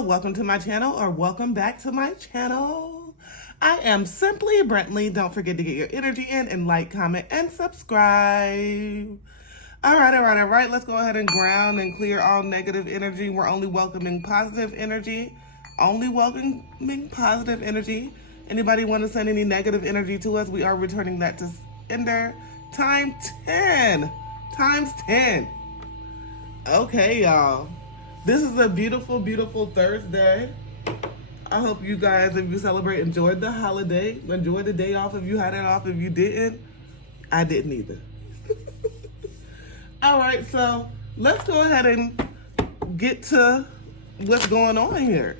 welcome to my channel, or welcome back to my channel. I am Simply Brentley. Don't forget to get your energy in and like, comment, and subscribe. All right. Let's go ahead and ground and clear all negative energy. We're only welcoming positive energy. Anybody want to send any negative energy to us? We are returning that to Ender times 10. Okay, y'all. This is a beautiful, beautiful Thursday. I hope you guys, if you celebrate, enjoyed the holiday. Enjoyed the day off if you had it off. If you didn't, I didn't either. All right, so let's go ahead and get to what's going on here.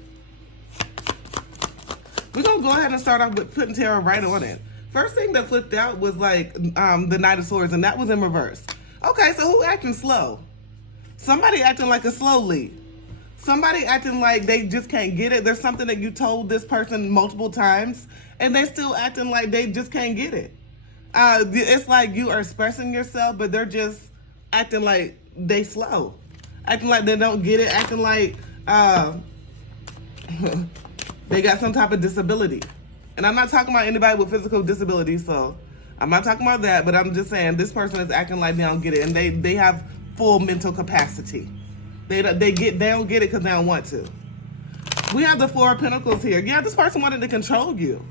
We're going to go ahead and start off with putting tarot right on it. First thing that flipped out was like the Knight of Swords, and that was in reverse. Okay, so who acting slow? Somebody acting like a slow lead. Somebody acting like they just can't get it. There's something that you told this person multiple times, and they still acting like they just can't get it. It's like you are expressing yourself, but they're just acting like they slow. Acting like they don't get it. Acting like they got some type of disability. And I'm not talking about anybody with physical disability, so I'm not talking about that, but I'm just saying this person is acting like they don't get it, and they have full mental capacity. They don't get it because they don't want to. We have the Four of Pentacles here. Yeah, this person wanted to control you.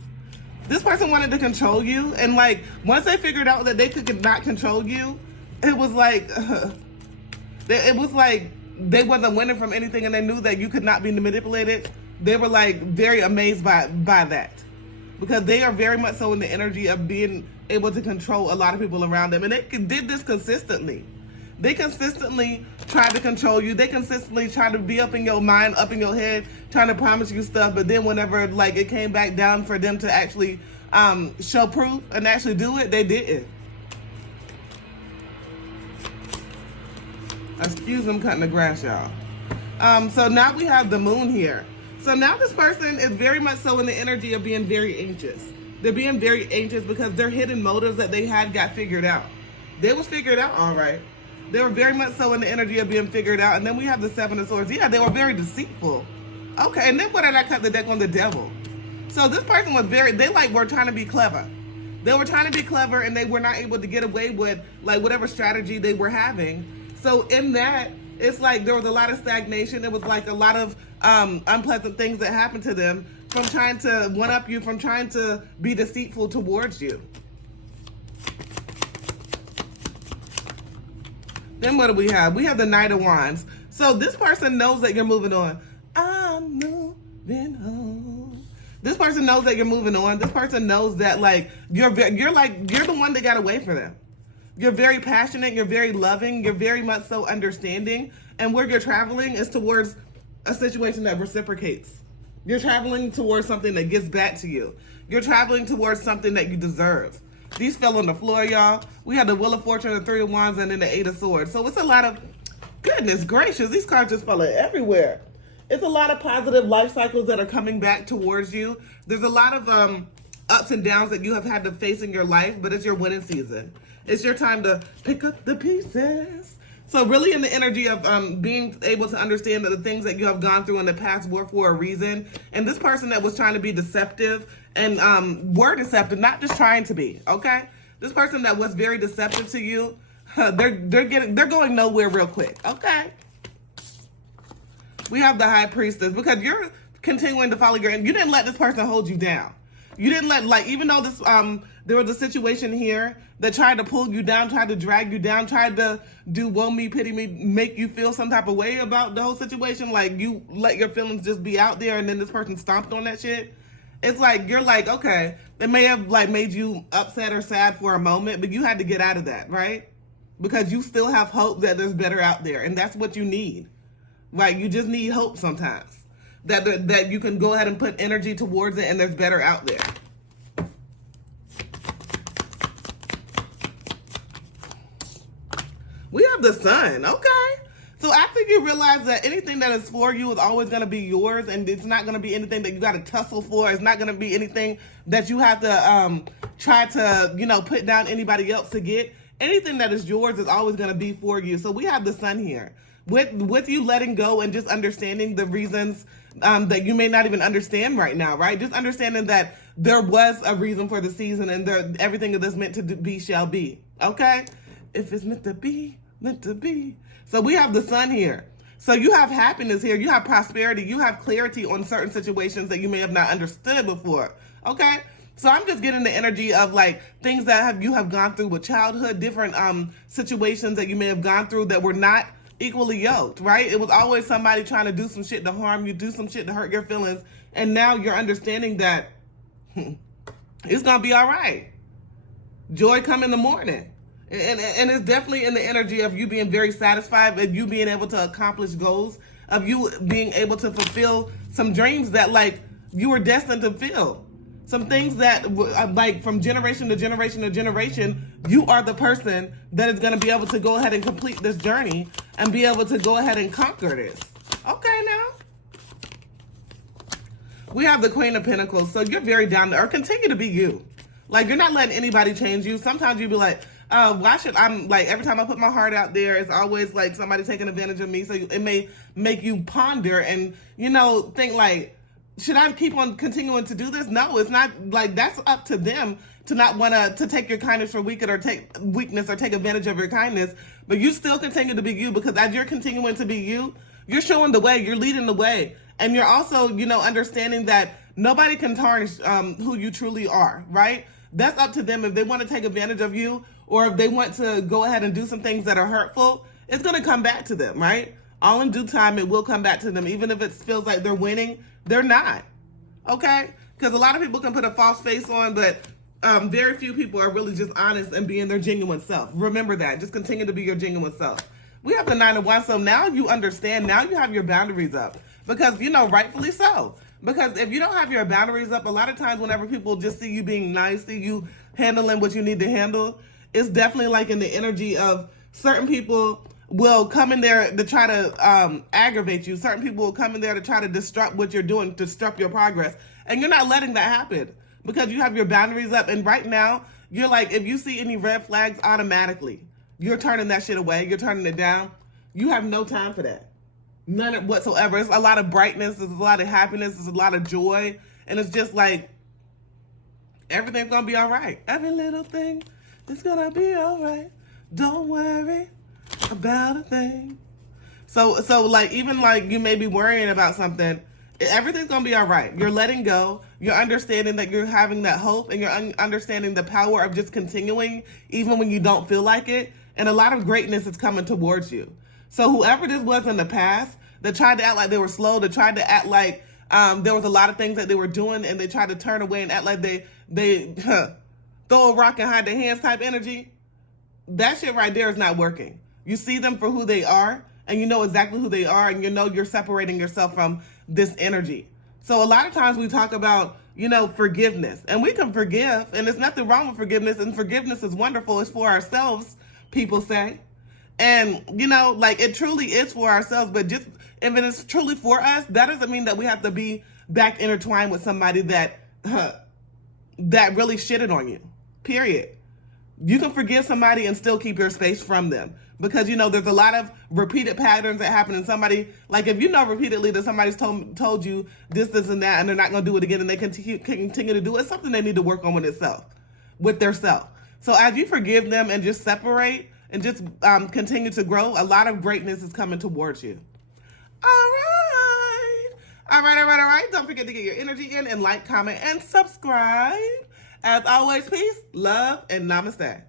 This person wanted to control you, and like once they figured out that they could not control you, it was like they wasn't winning from anything, and they knew that you could not be manipulated. They were like very amazed by that, because they are very much so in the energy of being able to control a lot of people around them, and they did this consistently. They consistently try to control you. They consistently try to be up in your mind, up in your head, trying to promise you stuff. But then whenever like it came back down for them to actually show proof and actually do it, they didn't. Excuse them cutting the grass, y'all. So now we have the Moon here. So now this person is very much so in the energy of being very anxious. They're being very anxious because their hidden motives that they had got figured out. They was figured out all right. They were very much so in the energy of being figured out. And then we have the Seven of Swords. Yeah, they were very deceitful. Okay, and then what did I cut the deck on? The Devil. So this person was were trying to be clever. They were trying to be clever, and they were not able to get away with like whatever strategy they were having. So in that, it's like there was a lot of stagnation. It was like a lot of unpleasant things that happened to them from trying to one-up you, from trying to be deceitful towards you. Then what do we have? We have the Knight of Wands. So this person knows that you're moving on. I'm moving on. This person knows that you're moving on. This person knows that like you're the one that got away from them. You're very passionate. You're very loving. You're very much so understanding. And where you're traveling is towards a situation that reciprocates. You're traveling towards something that gives back to you. You're traveling towards something that you deserve. These fell on the floor, y'all. We had the Wheel of Fortune, the Three of Wands, and then the Eight of Swords. So it's a lot of, goodness gracious, these cards just fell everywhere. It's a lot of positive life cycles that are coming back towards you. There's a lot of ups and downs that you have had to face in your life, but it's your winning season. It's your time to pick up the pieces. So really in the energy of being able to understand that the things that you have gone through in the past were for a reason. And this person that was trying to be deceptive and were deceptive, not just trying to be, okay? This person that was very deceptive to you, they're going nowhere real quick, okay? We have the High Priestess, because you're continuing to follow you didn't let this person hold you down. You didn't let, like, even though this there was a situation here that tried to pull you down, tried to drag you down, tried to do woe me, pity me, make you feel some type of way about the whole situation. Like you let your feelings just be out there, and then this person stomped on that shit. It's like, you're like, okay, it may have like made you upset or sad for a moment, but you had to get out of that, right? Because you still have hope that there's better out there, and that's what you need. Like, you just need hope sometimes. That you can go ahead and put energy towards it, and there's better out there. We have the Sun, okay. So after you realize that anything that is for you is always going to be yours, and it's not going to be anything that you got to tussle for. It's not going to be anything that you have to try to, put down anybody else to get. Anything that is yours is always going to be for you. So we have the Sun here. with you letting go and just understanding the reasons that you may not even understand right now, right? Just understanding that there was a reason for the season, and everything that's meant to be shall be. Okay? If it's meant to be, meant to be. So we have the sun here. So you have happiness here. You have prosperity. You have clarity on certain situations that you may have not understood before. Okay? So I'm just getting the energy of like things that you have gone through with childhood, different situations that you may have gone through that were not equally yoked, right? It was always somebody trying to do some shit to harm you, do some shit to hurt your feelings. And now you're understanding that it's going to be all right. Joy come in the morning. And it's definitely in the energy of you being very satisfied, of you being able to accomplish goals, of you being able to fulfill some dreams that like you were destined to fulfill. Some things that like from generation to generation to generation, you are the person that is going to be able to go ahead and complete this journey and be able to go ahead and conquer this. Okay, now. We have the Queen of Pentacles. So you're very down to earth. Continue to be you. Like, you're not letting anybody change you. Sometimes you'll be like, why should I'm like, every time I put my heart out there, it's always like somebody taking advantage of me. So it may make you ponder and, you know, think like, should I keep on continuing to do this? No, it's not. Like, that's up to them to not want to take your kindness for weakness or take advantage of your kindness. But you still continue to be you, because as you're continuing to be you, you're showing the way, you're leading the way. And you're also, you know, understanding that nobody can tarnish who you truly are, right? That's up to them. If they want to take advantage of you, or if they want to go ahead and do some things that are hurtful, it's going to come back to them, right? All in due time, it will come back to them. Even if it feels like they're winning, they're not, okay? Because a lot of people can put a false face on, but very few people are really just honest and being their genuine self. Remember that. Just continue to be your genuine self. We have the Nine of Wands, so now you understand. Now you have your boundaries up. Because, you know, rightfully so. Because if you don't have your boundaries up, a lot of times whenever people just see you being nice, see you handling what you need to handle, it's definitely like in the energy of certain people will come in there to try to aggravate you. Certain people will come in there to try to disrupt what you're doing, to disrupt your progress. And you're not letting that happen because you have your boundaries up. And right now, you're like, if you see any red flags, automatically, you're turning that shit away. You're turning it down. You have no time for that. None whatsoever. It's a lot of brightness. There's a lot of happiness. There's a lot of joy. And it's just like, everything's going to be all right. Every little thing is going to be all right. Don't worry about a thing. So like, even like you may be worrying about something, everything's going to be all right. You're letting go. You're understanding that you're having that hope, and you're understanding the power of just continuing even when you don't feel like it. And a lot of greatness is coming towards you. So whoever this was in the past that tried to act like they were slow, that tried to act like there was a lot of things that they were doing, and they tried to turn away and act like they throw a rock and hide their hands type energy, that shit right there is not working. You see them for who they are, and you know exactly who they are, and you know you're separating yourself from this energy. So a lot of times we talk about, you know, forgiveness, and we can forgive, and there's nothing wrong with forgiveness, and forgiveness is wonderful. It's for ourselves, people say. And, you know, like, it truly is for ourselves, but just if it is truly for us, that doesn't mean that we have to be back intertwined with somebody that that really shitted on you, period. You can forgive somebody and still keep your space from them, because, you know, there's a lot of repeated patterns that happen in somebody. Like, if you know repeatedly that somebody's told you this, and that, and they're not going to do it again, and they continue to do it, it's something they need to work on with their self. So as you forgive them and just separate, and just continue to grow, a lot of greatness is coming towards you. All right. All right. Don't forget to get your energy in and like, comment, and subscribe. As always, peace, love, and namaste.